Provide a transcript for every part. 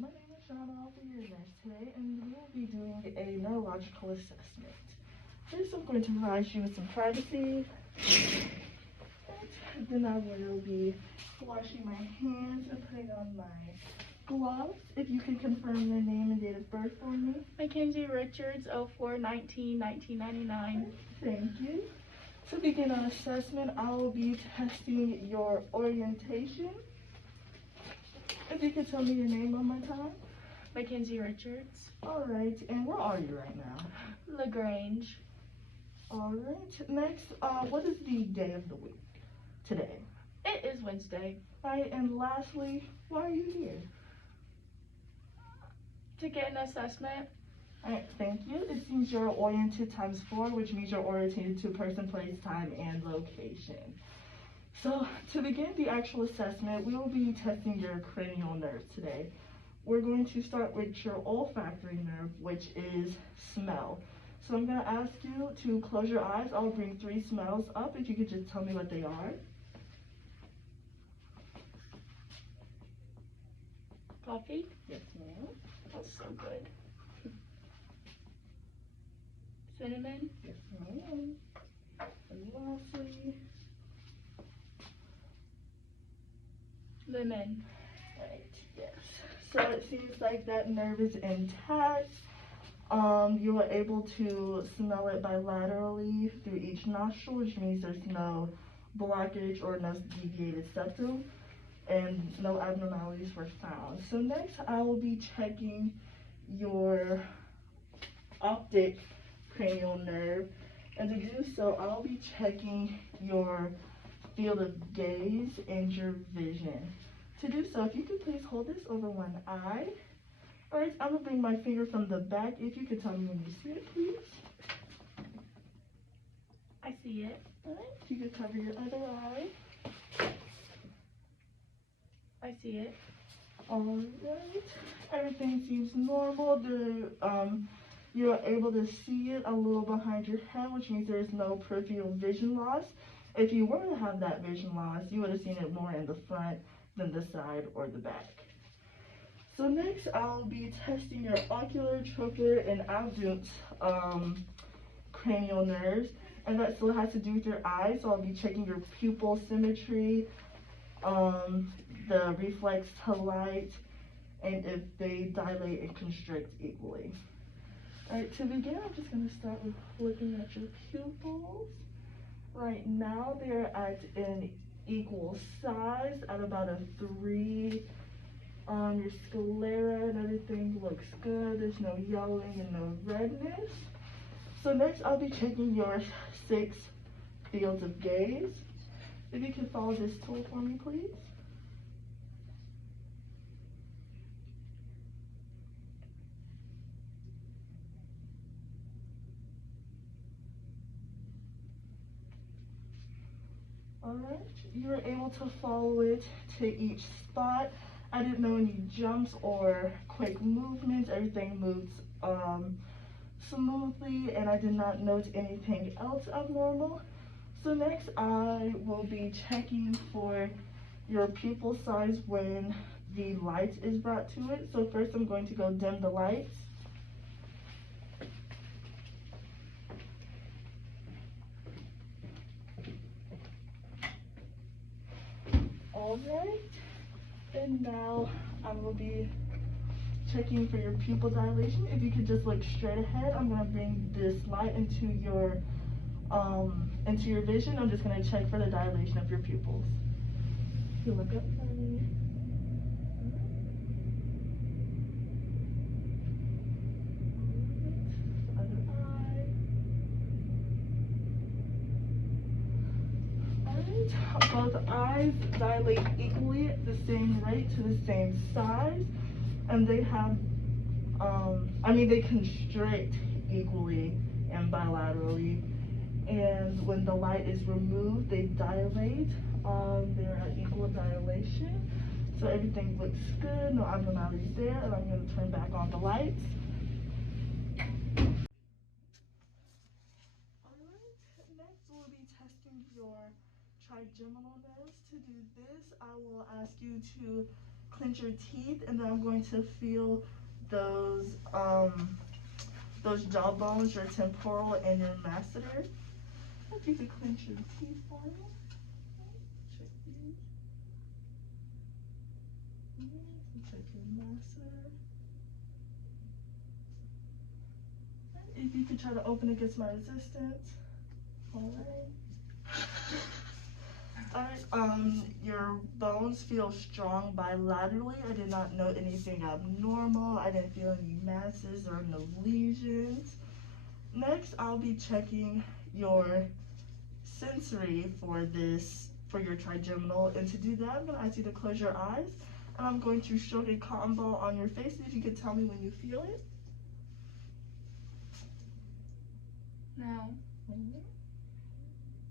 my name is Shauna. I'll be your nurse today, and we will be doing a neurological assessment. First, I'm going to provide you with some privacy. Then I will be washing my hands and putting on my gloves. If you can confirm your name and date of birth for me. Mackenzie Richards, 04/19/1999. Thank you. To begin our assessment, I will be testing your orientation. If you could tell me your name one more time. Mackenzie Richards. All right, and where are you right now? LaGrange. All right, next, what is the day of the week today? It is Wednesday. All right, and lastly, why are you here? To get an assessment. All right, thank you. It seems you're oriented ×4, which means you're oriented to person, place, time, and location. So to begin the actual assessment, we will be testing your cranial nerves today. We're going to start with your olfactory nerve, which is smell. So I'm going to ask you to close your eyes. I'll bring 3 smells up. If you could just tell me what they are. Coffee. Yes, ma'am. That's so good. Cinnamon. Yes, ma'am. And lastly, Lemon. right, yes. So it seems like that nerve is intact. You were able to smell it bilaterally through each nostril, which means there's no blockage or no deviated septum, and no abnormalities were found. So next, I will be checking your optic cranial nerve, and to do so, I'll be checking your field of gaze and your vision. To do so, if you could please hold this over one eye. All right, I'm gonna bring my finger from the back. If you could tell me when you see it, please. I see it. All right, if you could cover your other eye. I see it. All right, everything seems normal. You're able to see it a little behind your head, which means there is no peripheral vision loss. If you were to have that vision loss, you would have seen it more in the front than the side or the back. So next, I'll be testing your ocular, trochlear, and abducens cranial nerves, and that still has to do with your eyes. So I'll be checking your pupil symmetry, the reflex to light, and if they dilate and constrict equally. All right, to begin, I'm just going to start with looking at your pupils. Right now, they're at an equal size, at about a 3. Your sclera and everything looks good. There's no yellowing and no redness. So next, I'll be checking your 6 fields of gaze. If you could follow this tool for me, please. All right, you were able to follow it to each spot. I didn't know any jumps or quick movements. Everything moves smoothly, and I did not note anything else abnormal. So next, I will be checking for your pupil size when the light is brought to it. So first, I'm going to go dim the lights. All right, and now I will be checking for your pupil dilation. If you could just look straight ahead, I'm gonna bring this light into your vision. I'm just gonna check for the dilation of your pupils. You look up for me. Other eye. Both eyes dilate equally at the same rate to the same size, and they have, they constrict equally and bilaterally, and when the light is removed, they dilate. They're at equal dilation, so everything looks good, no abnormalities there, and I'm going to turn back on the lights. Alright, next we'll be testing your trigeminal nerves. To do this, I will ask you to clench your teeth, and then I'm going to feel those jaw bones, your temporal and your masseter. If you could clench your teeth for me. Check these. Check your masseter. If you could try to open against my resistance. Alright. Alright, your bones feel strong bilaterally. I did not note anything abnormal. I didn't feel any masses or no lesions. Next, I'll be checking your sensory for your trigeminal. And to do that, I'm going to ask you to close your eyes. And I'm going to show a cotton ball on your face. If you could tell me when you feel it. No.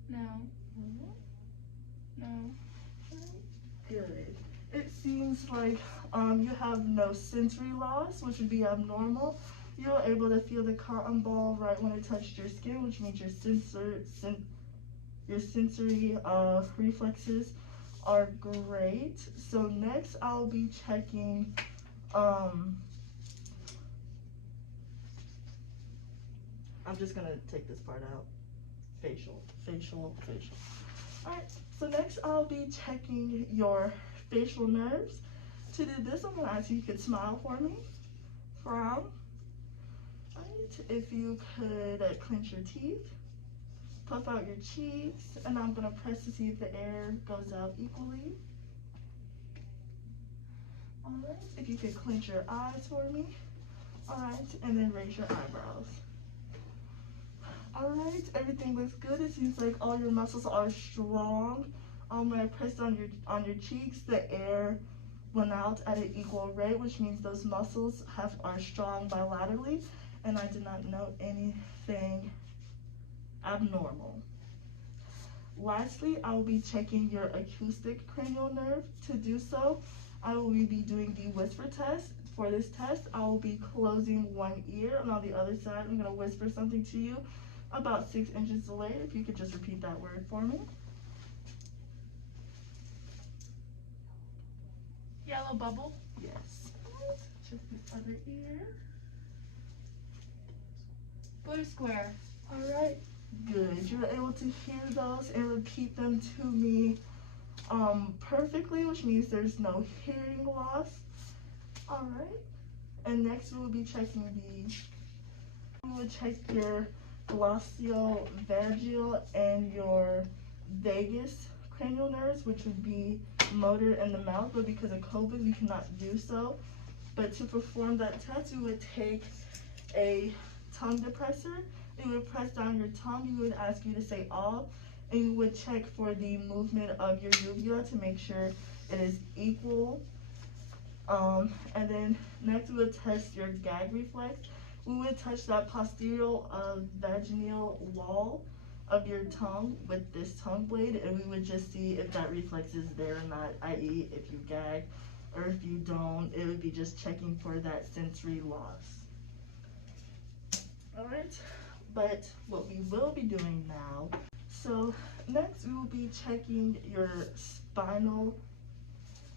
No. No. Good. It seems like you have no sensory loss, which would be abnormal. You're able to feel the cotton ball right when it touched your skin, which means your sensory reflexes are great. So next I'll be checking I'm just gonna take this part out. Facial. Alright, so next I'll be checking your facial nerves. To do this, I'm gonna ask you if you could smile for me. Frown. Alright, if you could clench your teeth. Puff out your cheeks, and I'm gonna press to see if the air goes out equally. Alright, if you could clench your eyes for me. Alright, and then raise your eyebrows. Alright, everything looks good. It seems like all your muscles are strong. When I pressed on your cheeks, the air went out at an equal rate, which means those muscles are strong bilaterally, and I did not note anything abnormal. Lastly, I will be checking your acoustic cranial nerve. To do so, I will be doing the whisper test. For this test, I will be closing one ear, and on the other side, I'm going to whisper something to you about 6 inches away. If you could just repeat that word for me. Yellow bubble. Yes. Check the other ear. Blue square. Alright, good. You were able to hear those and repeat them to me perfectly, which means there's no hearing loss. Alright, and next we will be checking we will check your glossovagal and your vagus cranial nerves, which would be motor in the mouth, but because of COVID, we cannot do so. But to perform that test, we would take a tongue depressor. We would press down your tongue. We would ask you to say "all," and you would check for the movement of your uvula to make sure it is equal. And then next we would test your gag reflex. We would touch that posterior vaginal wall of your tongue with this tongue blade, and we would just see if that reflex is there or not, i.e. if you gag or if you don't. It would be just checking for that sensory loss. Alright, but what we will be doing now, so next we will be checking your spinal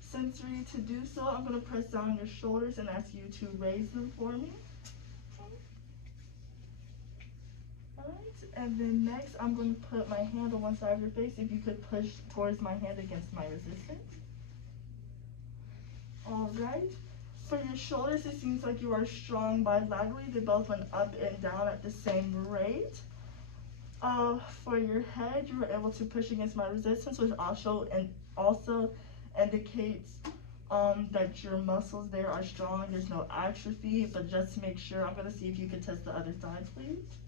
sensory. To do so, I'm going to press down on your shoulders and ask you to raise them for me. Alright, and then next I'm going to put my hand on one side of your face. If you could push towards my hand against my resistance. Alright, for your shoulders, it seems like you are strong bilaterally. They both went up and down at the same rate. For your head, you were able to push against my resistance, which also indicates that your muscles there are strong. There's no atrophy, but just to make sure, I'm going to see if you can test the other side, please.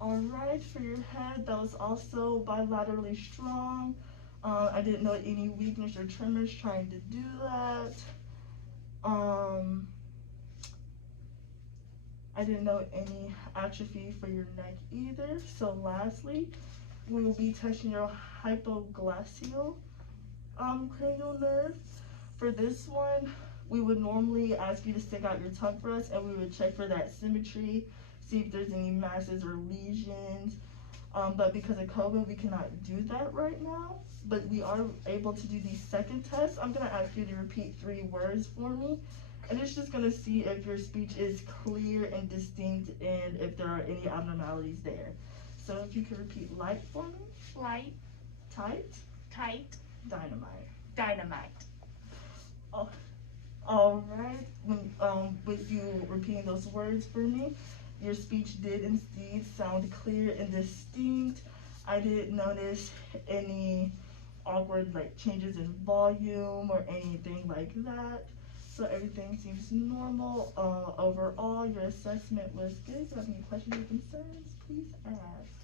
Alright, for your head, that was also bilaterally strong. I didn't note any weakness or tremors trying to do that. I didn't note any atrophy for your neck either. So lastly, we will be touching your hypoglossal cranial nerve. For this one, we would normally ask you to stick out your tongue for us, and we would check for that symmetry, see if there's any masses or lesions. But because of COVID, we cannot do that right now. But we are able to do the second test. I'm gonna ask you to repeat 3 words for me. And it's just gonna see if your speech is clear and distinct and if there are any abnormalities there. So if you could repeat light for me. Light. Tight. Tight. Dynamite. Dynamite. All right. With you repeating those words for me, your speech did indeed sound clear and distinct. I didn't notice any awkward changes in volume or anything like that. So everything seems normal. Overall, your assessment was good. If you have any questions or concerns, please ask.